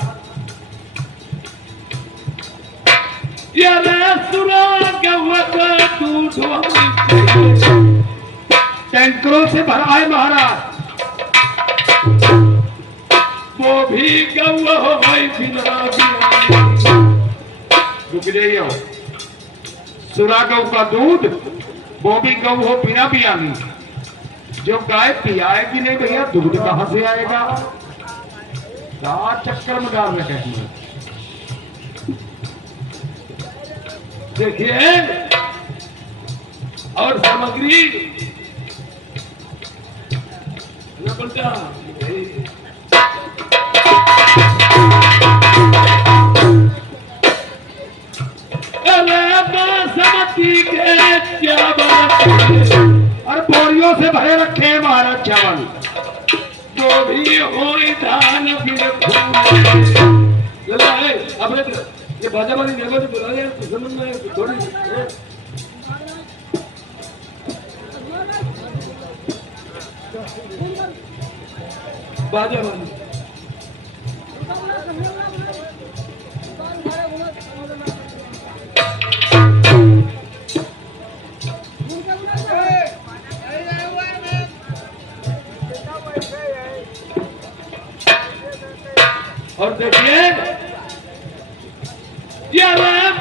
टैंकरों से भरा है महाराज। वो भी गौ हो भाई रुक जाइए। सुरा गौ का दूध, वो भी गौ हो बिना पियानी। जो गाय पियाएगी नहीं भैया, दूध कहां से आएगा? क्या चक्कर में डाल रहे हैं। देखिए और सामग्री ना बोलता और बोरियों से भरे रखे हैं महाराज चावल। गोभी होई धान बिन फूले। लला है अपने ये बाजा वाली जगह से बुला लिया तो समझ में आए थोड़ी बाजा वाली और देखिए ये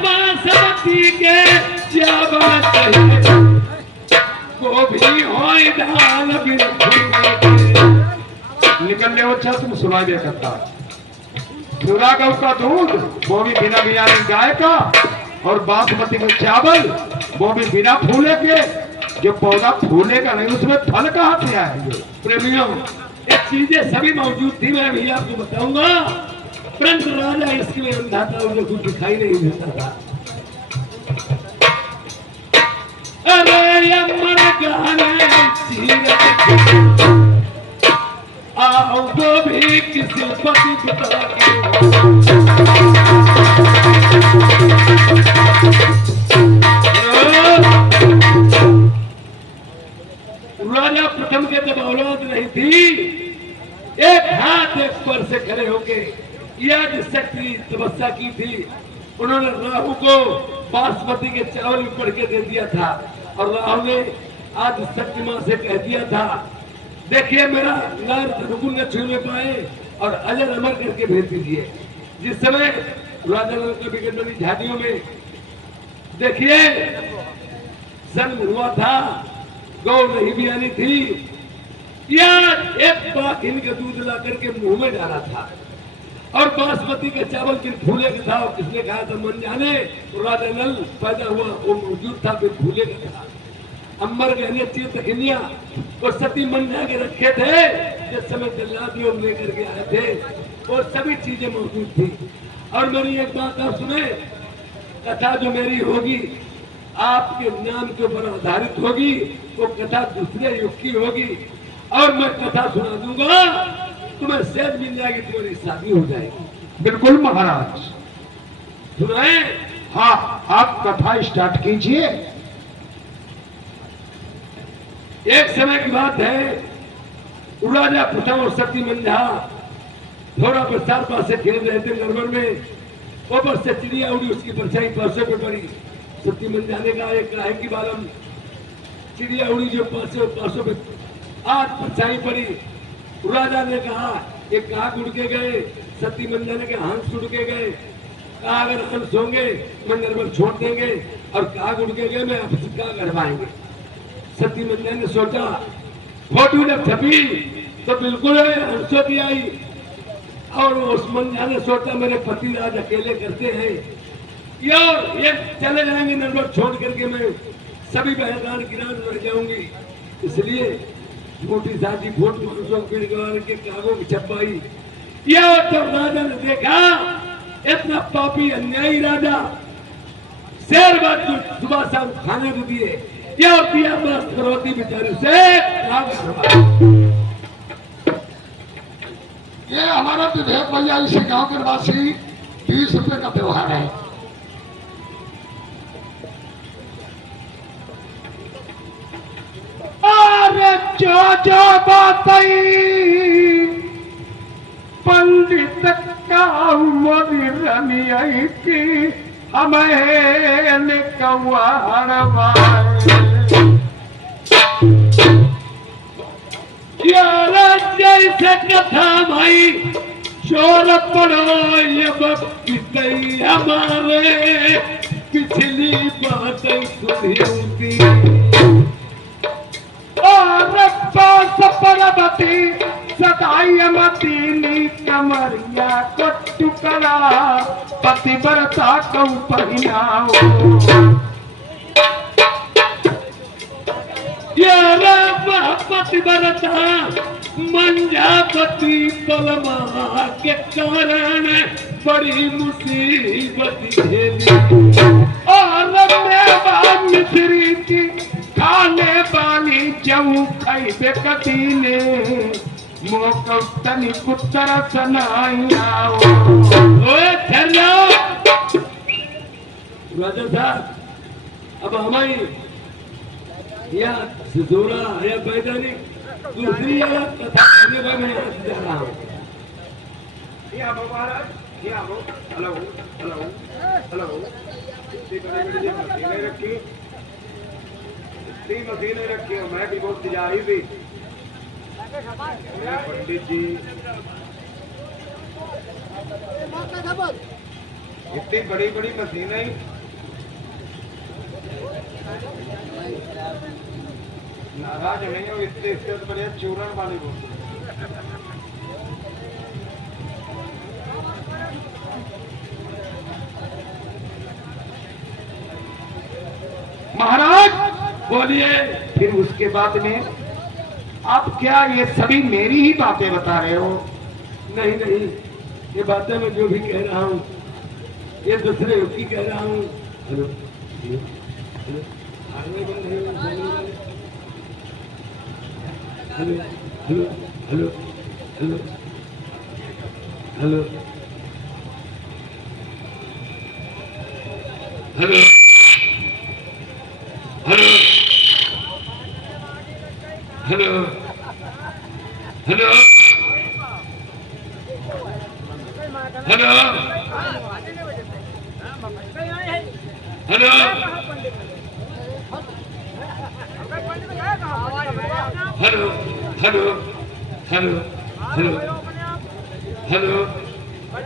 बासमती के क्या बात है गोभी होई धान बिन फूले। निकलने अच्छा तुम सुनाई दे सकता चूरा गऊ का दूध वो भी बिना बियाने गाय का और बासमती के चावल वो भी बिना फूले के। जो पौधा फूलेगा नहीं उसमें फल कहाँ से आएंगे। प्रेमियों ये चीजें सभी मौजूद थी मैं भी आपको बताऊंगा परंतु राजा इसके लिए अंधा था उसे कुछ दिखाई नहीं देता था। अरे अमर गाने सीरत आओ वो भी किसी पति पिता राजा प्रथम के जब औलाद नहीं थी एक हाथ एक पर से खड़े होके याद शक्ति तपस्या की थी। उन्होंने राहु को बासमती के चावल में पढ़ के दे दिया था और राहु ने आज शक्ति मां से कह दिया था देखिए मेरा नर धनुकुल न छूने पाए और अजर अमर करके भेज दीजिए। जिस समय राजा नल झाड़ियों में देखिए सन हुआ था गौ नहीं भी आनी थी या एक बात इनका दूध ला करके मुंह में डाला था और बासमती का चावल फिर फूले का था और किसने कहा था मन जाने राजा नल पैदा हुआ वो मौजूद था फिर फूले का था। अम्बर गहने तीर्थखिनिया और सती मंडा के रखे थे जिस समय जल्लाद लोग लेकर के आए थे वो सभी चीजें मौजूद थी। और मेरी एक बात आप सुने कथा जो मेरी होगी आपके नाम के ऊपर आधारित होगी वो कथा दूसरे युग की होगी और मैं कथा सुना दूंगा तुम्हें सेहत मिल जाएगी तुम्हारी शादी हो जाएगी। बिल्कुल महाराज सुनाए। हाँ आप कथा स्टार्ट कीजिए। एक समय की बात है राजा प्रथम और सती मंझा थोड़ा प्रसार पास से खेल रहे थे नरवर में ऊपर से चिड़िया उड़ी उसकी परछाई परसों पे पड़ी। सती मंझा ने कहा एक काहे की बालम चिड़िया उड़ी जो परसों पे आज परछाई पड़ी। राजा ने कहा एक काग उड़ के गए सती मंझा ने कहा हंस उड़ के गए कहा अगर हंस होंगे मैं नरवर छोड़ देंगे और काग उड़ के गए मैं आपसे काग गड़वाएंगे। सती मंझा ने सोचा फोटो जब छपी तो बिल्कुल हंसों की आई और उस मंझा ने सोचा मेरे पति राज अकेले करते हैं यार ये चले जाएंगे नरवर छोड़ करके मैं सभी बहरान किरान रह जाऊंगी। इसलिए मोटी साथी फोटो हंसों के कागों की छपाई यह जब राजा ने देखा इतना पापी अन्यायी राजा शेर बात सुबह शाम खाने को दिए क्या पिया बस करोती बेचारी से ये हमारा विधेयक भैया इसी गांव के निवासी 20 रुपए का व्यवहार है। अरे जो बातई पंडित का मोदी रनी आई की हमें कौआर जैसे कथा भाई शोर पड़ो ये वक्त हमारे पिछली बात सुनी होती और परबती सदाई मतीनी कमरिया को टुकड़ा पतिव्रता को पहनाओ पतिव्रता मंजापति पलमा के कारण बड़ी मुसीबत झेली और मेवा मिश्री की खाने वाली जऊ खैबे कतीने मोकनी पुत्र सनाइयाओ। ओए ठहर जाओ राजा साहब, अब हमारी या सिसोरा या वैधानिक दूसरी जगह कथा करने पर मैं यहाँ से जा रहा हूँ। ये आओ महाराज, ये आओ। Hello hello hello. इतनी बड़ी मशीनें रखी, इतनी मशीनें रखी और मैं भी बहुत तैयारी थी। पंडित जी इतनी बड़ी बड़ी मशीनें, नाराज नहीं हो, इससे तो बढ़िया चूरण वाली बोल। महाराज बोलिए। फिर उसके बाद में आप क्या ये सभी मेरी ही बातें बता रहे हो? नहीं नहीं, ये बातें मैं जो भी कह रहा हूँ ये दूसरे की कह रहा हूँ। हेलो हेलो हेलो, आगे बंद है, hello hello hello hello hello hello hello hello hello hello hello hello hello hello hello hello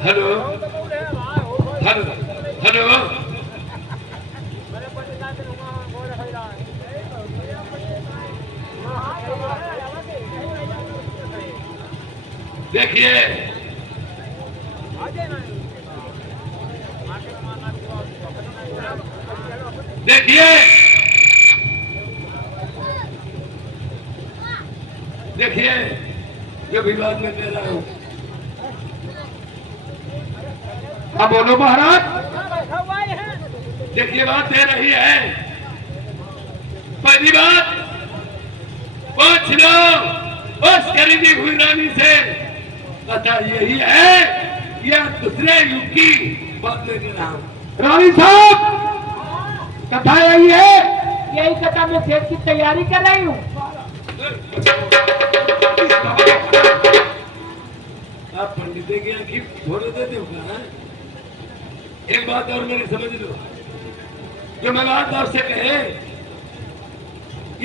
hello hello hello देखिए देखिए देखिए जो विवाद में कह रहा हूं। अब बोलो महाराज। देखिए बात दे रही है। पहली बात, पूछ लो उस खरीदी हुई रानी से कथा यही है या दूसरे युग की बात में कह रहा हूं। रानी साहब कथा यही है। यही कथा मैं सेठ की तैयारी कर रही हूँ। आप पंडित की आंखी छोड़ देते हो क्या? एक बात और मेरी समझ लो, जो मैं बात आपसे कहे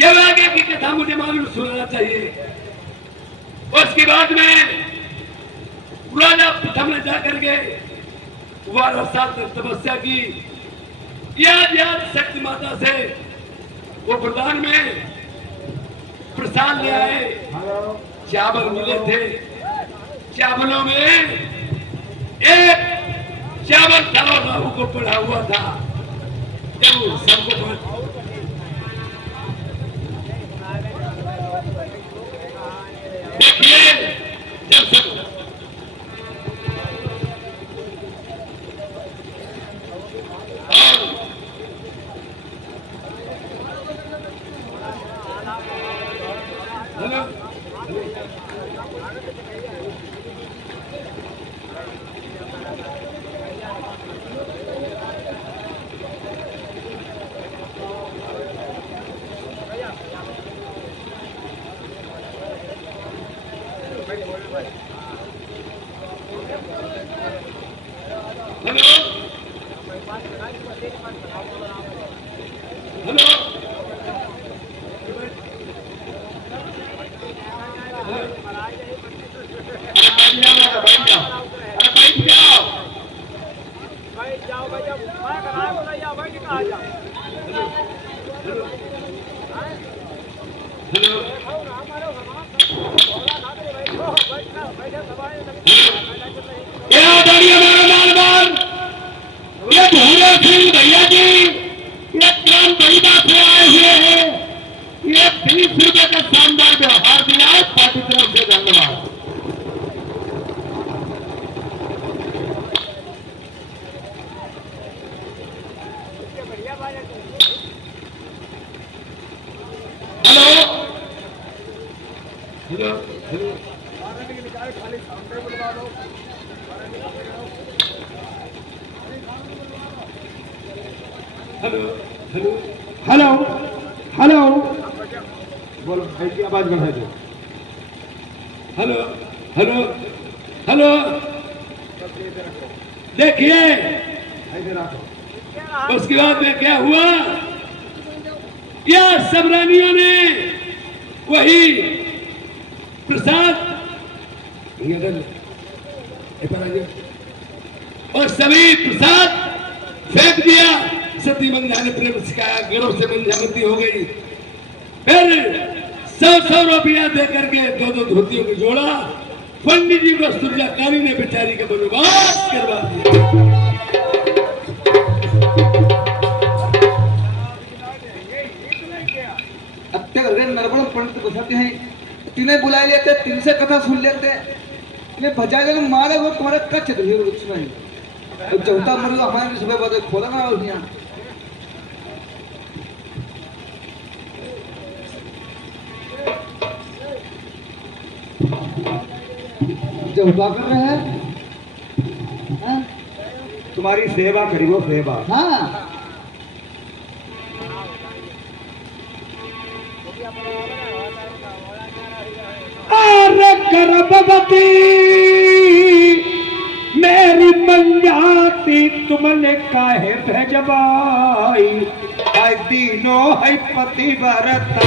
ये आगे की कथा मुझे मालूम सुनना चाहिए। उसके बाद में राजा प्रथम ने जाकर के 12 साल तक तपस्या की। याद याद शक्ति माता से वो वरदान में प्रसाद ले आए। चावल मिले थे, चावलों में एक चावल था और राहु को पड़ा हुआ था। जब वो सबको देखिए, जब सब हेलो हेलो हेलो ये भूरे सिंह भैया जी ये काम बहिदा से आए हुए हैं। ये 20 रुपए का शानदार व्यवहार दिया है। पार्टी तरफ से धन्यवाद। Hello hello hello hello hello hello hello बोलो भाई की आवाज बढ़ा दो। हेलो हेलो हेलो देखिए इधर आओ। उसके बाद में क्या हुआ, या सबरानियों ने वही प्रसाद और सभी प्रसाद फेंक दिया। सती मंझा ने प्रेम सिखाया, गर्व से मंझामती हो गई। फिर 100 रुपया दे करके 2 धोतियों को जोड़ा। पंडित जी को सुरजाकारी ने बेचारी का बनवास करवा दिया। नरबड़ पंडित बसाते हैं, तिन्हें बुला लेते, तिनसे कथा सुन लेते, इन्हें बजा के मारे वो तुम्हारे कच्चे चौथा मर हमारे सुबह बाद खोला ना यहाँ चौथा कर रहे हैं। तुम्हारी सेवा करी वो सेवा। हाँ अरे गर्भवती मेरी मंजाती तुमने काहे भेजबाई, आई तीनों है पति बरता।